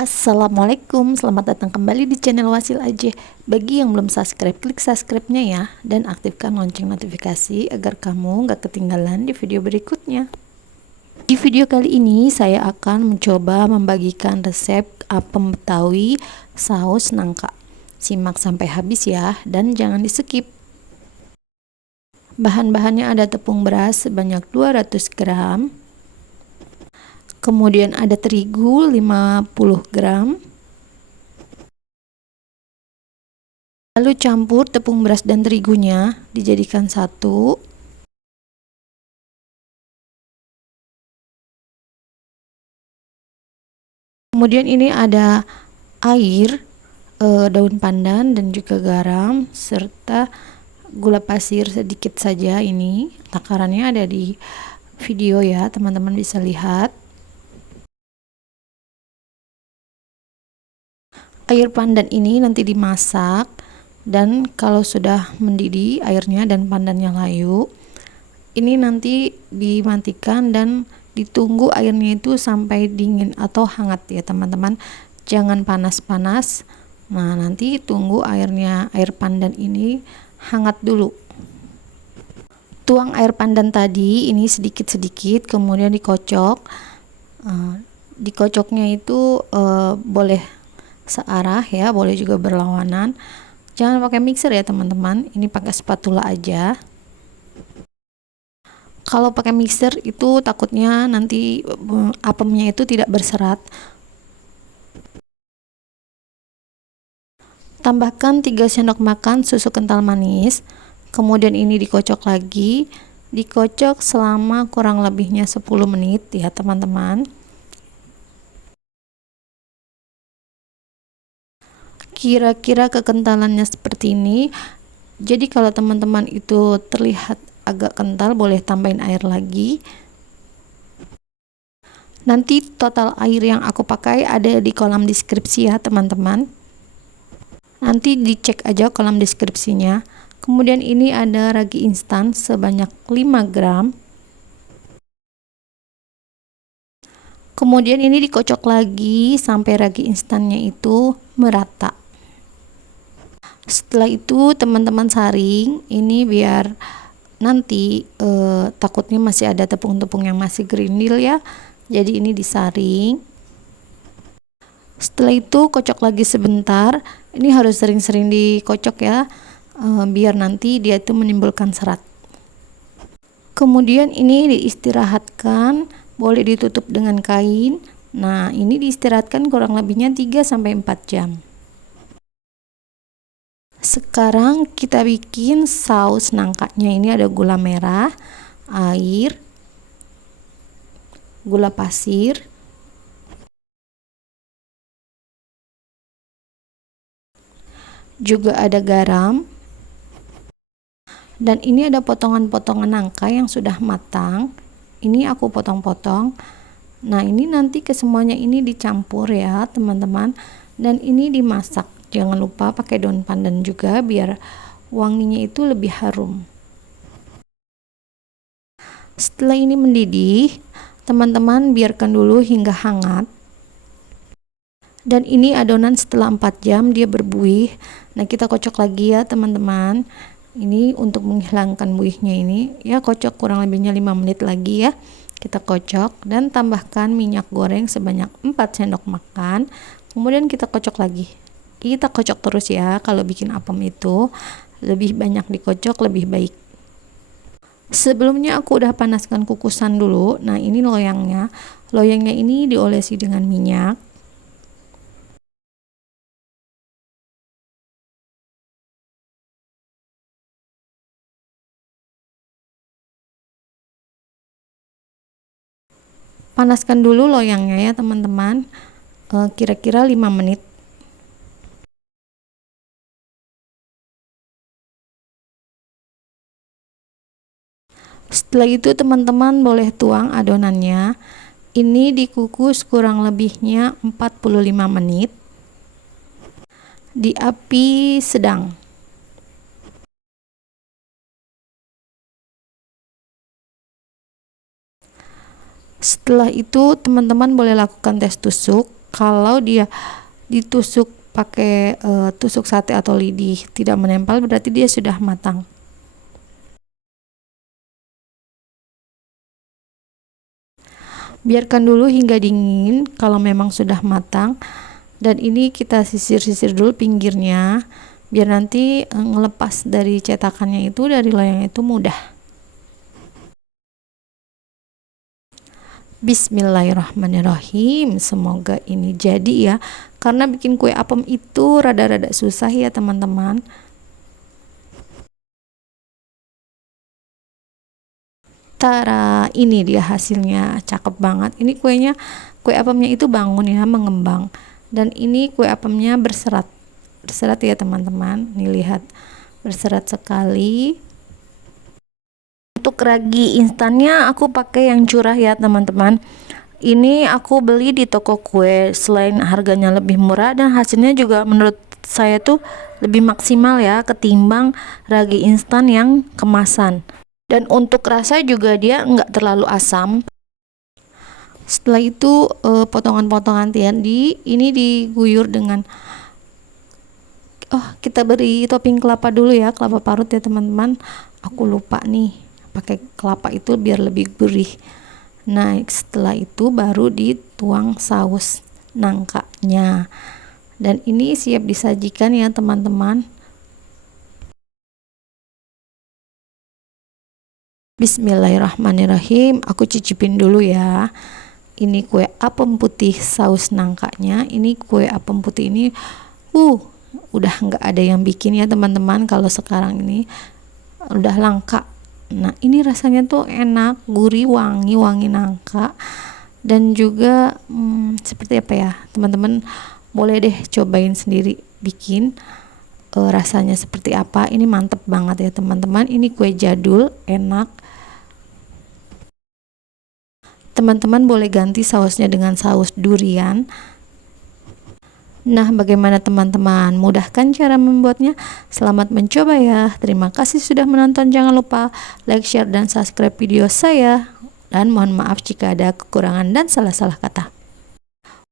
Assalamualaikum, selamat datang kembali di channel Wasil Aja. Bagi yang belum subscribe, klik subscribe-nya ya, dan aktifkan lonceng notifikasi agar kamu gak ketinggalan di video berikutnya. Di video kali ini saya akan mencoba membagikan resep apem Betawi saus nangka. Simak sampai habis ya, dan jangan di skip. Bahan-bahannya ada tepung beras sebanyak 200 gram, kemudian ada terigu 50 gram, lalu campur tepung beras dan terigunya dijadikan satu. Kemudian ini ada air, daun pandan dan juga garam serta gula pasir sedikit saja. Ini takarannya ada di video ya, teman-teman bisa lihat. Air pandan ini nanti dimasak, dan kalau sudah mendidih airnya dan pandannya layu, ini nanti dimatikan dan ditunggu airnya itu sampai dingin atau hangat ya teman-teman, jangan panas-panas. Nah, nanti tunggu air pandan ini hangat dulu. Tuang air pandan tadi ini sedikit-sedikit, kemudian dikocok. Dikocoknya itu boleh searah ya, boleh juga berlawanan. Jangan pakai mixer ya teman-teman, ini pakai spatula aja. Kalau pakai mixer itu takutnya nanti apemnya itu tidak berserat. Tambahkan 3 sendok makan susu kental manis, kemudian ini dikocok lagi. Dikocok selama kurang lebihnya 10 menit ya teman-teman. Kira-kira kekentalannya seperti ini. Jadi kalau teman-teman itu terlihat agak kental, boleh tambahin air lagi. Nanti total air yang aku pakai ada di kolom deskripsi ya teman-teman. Nanti dicek aja kolom deskripsinya. Kemudian ini ada ragi instan sebanyak 5 gram. Kemudian ini dikocok lagi sampai ragi instannya itu merata. Setelah itu teman-teman saring ini biar nanti takutnya masih ada tepung-tepung yang masih gerindil ya, jadi ini disaring. Setelah itu kocok lagi sebentar, ini harus sering-sering dikocok ya, biar nanti dia itu menimbulkan serat. Kemudian ini diistirahatkan, boleh ditutup dengan kain. Nah, ini diistirahatkan kurang lebihnya 3-4 jam. Sekarang kita bikin saus nangkanya. Ini ada gula merah, air, gula pasir, juga ada garam, dan ini ada potongan-potongan nangka yang sudah matang. Ini aku potong-potong. Nah, ini nanti kesemuanya ini dicampur ya teman-teman, dan ini dimasak. Jangan lupa pakai daun pandan juga biar wanginya itu lebih harum. Setelah ini mendidih, teman-teman biarkan dulu hingga hangat. Dan ini adonan setelah 4 jam dia berbuih. Nah, kita kocok lagi ya teman-teman. Ini untuk menghilangkan buihnya ini ya, kocok kurang lebihnya 5 menit lagi ya. Kita kocok dan tambahkan minyak goreng sebanyak 4 sendok makan. Kemudian kita kocok lagi. Kita kocok terus ya, kalau bikin apem itu lebih banyak dikocok lebih baik. Sebelumnya aku udah panaskan kukusan dulu. Nah, ini loyangnya. Loyangnya ini diolesi dengan minyak. Panaskan dulu loyangnya ya teman-teman, kira-kira 5 menit. Setelah itu teman-teman boleh tuang adonannya. Ini dikukus kurang lebihnya 45 menit di api sedang. Setelah itu teman-teman boleh lakukan tes tusuk. Kalau dia ditusuk pakai tusuk sate atau lidi tidak menempel, berarti dia sudah matang. Biarkan dulu hingga dingin kalau memang sudah matang, dan ini kita sisir-sisir dulu pinggirnya biar nanti ngelepas dari cetakannya itu, dari loyang itu mudah. Bismillahirrahmanirrahim. Semoga ini jadi ya, karena bikin kue apem itu rada-rada susah ya teman-teman. Tara, ini dia hasilnya, cakep banget. Ini kuenya, kue apemnya itu bangun ya, mengembang. Dan ini kue apemnya berserat ya teman-teman. Nih lihat, berserat sekali. Untuk ragi instannya aku pakai yang curah ya teman-teman. Ini aku beli di toko kue. Selain harganya lebih murah dan hasilnya juga menurut saya tuh lebih maksimal ya ketimbang ragi instan yang kemasan. Dan untuk rasa juga dia nggak terlalu asam. Setelah itu potongan-potongan tadi ini diguyur dengan kita beri topping kelapa dulu ya, kelapa parut ya teman-teman. Aku lupa nih pakai kelapa itu biar lebih gurih. Nah, setelah itu baru dituang saus nangkanya. Dan ini siap disajikan ya teman-teman. Bismillahirrahmanirrahim. Aku cicipin dulu ya. Ini kue apem putih saus nangkanya. Ini kue apem putih ini udah nggak ada yang bikin ya teman-teman. Kalau sekarang ini udah langka. Nah, ini rasanya tuh enak, gurih, wangi nangka. Dan juga seperti apa ya teman-teman, boleh deh cobain sendiri bikin rasanya seperti apa. Ini mantep banget ya teman-teman. Ini kue jadul, enak. Teman-teman boleh ganti sausnya dengan saus durian. Nah, bagaimana teman-teman? Mudah kan cara membuatnya? Selamat mencoba ya. Terima kasih sudah menonton. Jangan lupa like, share, dan subscribe video saya. Dan mohon maaf jika ada kekurangan dan salah-salah kata.